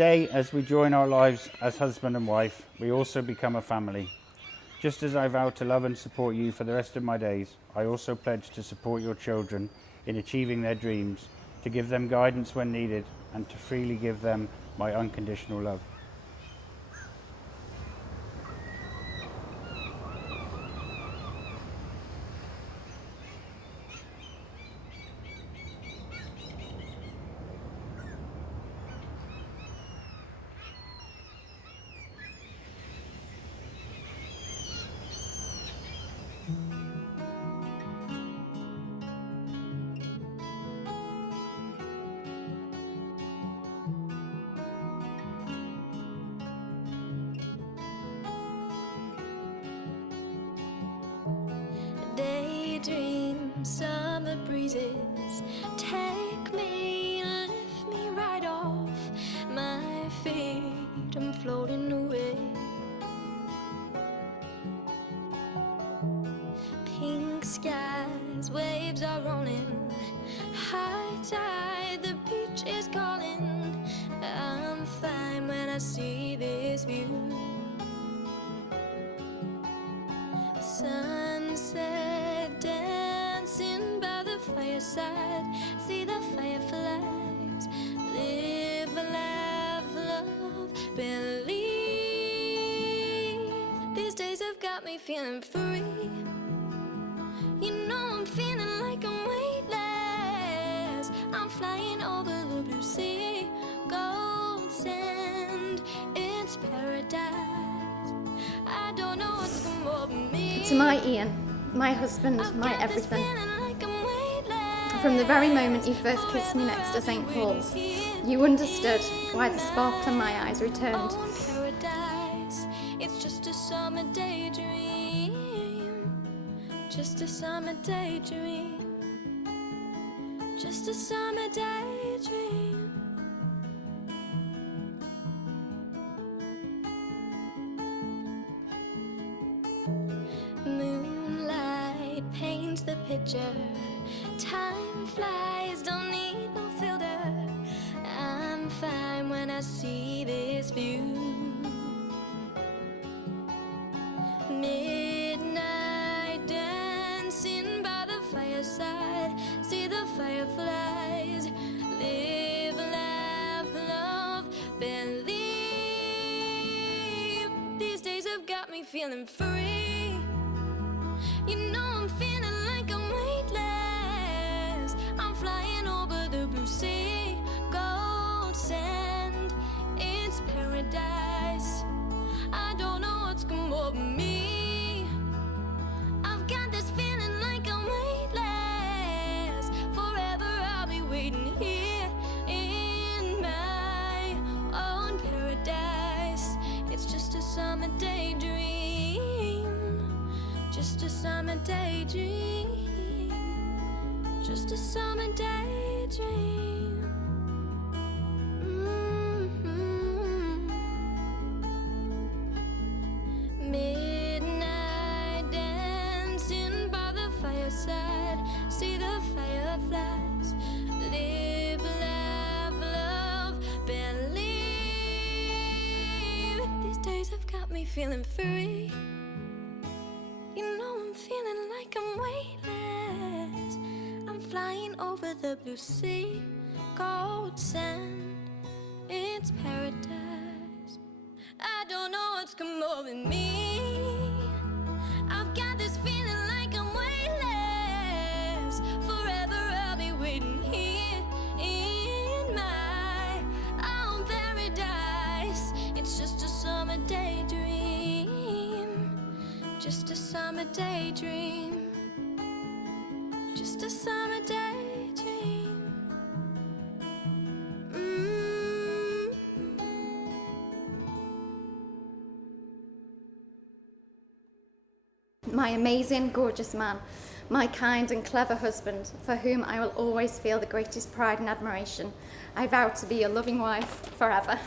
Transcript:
Today, as we join our lives as husband and wife, we also become a family. Just as I vow to love and support you for the rest of my days, I also pledge to support your children in achieving their dreams, to give them guidance when needed, and to freely give them my unconditional love. Daydream, summer breezes, take me, lift me right off my feet, I'm floating away. Pink skies, waves are rolling, high tide, the beach is calling. I'm fine when I see this view. Sunset, dancing by the fireside, see the fireflies, live, laugh, love, believe. These days have got me feeling free. You know I'm feeling like I'm weightless. I'm flying over the blue sea, gold sand, it's paradise. I don't know what's come over me. To my Ian, my husband, my everything. From the very moment you first kissed me next to St. Paul's, you understood why the sparkle in my eyes returned. It's just a summer daydream, just a summer daydream, just a summer daydream. Moonlight paints the picture, time flies, don't need no filter. I'm fine when I see this view. Midnight dancing by the fireside, see the fireflies, live, laugh, love, believe. These days have got me feeling free. You know I'm feeling like I'm weightless. I'm flying over the blue sea, gold sand, it's paradise. I don't know what's come over me. I've got this feeling like I'm weightless. Forever I'll be waiting here in my own paradise. It's just a summer daydream, just a summer daydream, just a summer daydream. Midnight dancing by the fireside, see the fireflies, live, laugh, love, believe. These days have got me feeling free. You know I'm feeling like I'm weightless. I'm flying over the blue sea, gold sand, it's paradise. I don't know what's come over me. I've got this feeling like I'm weightless. Forever I'll be waiting here in my own paradise. It's just a summer daydream, just a summer daydream, just a summer daydream. My amazing, gorgeous man, my kind and clever husband, for whom I will always feel the greatest pride and admiration. I vow to be your loving wife forever.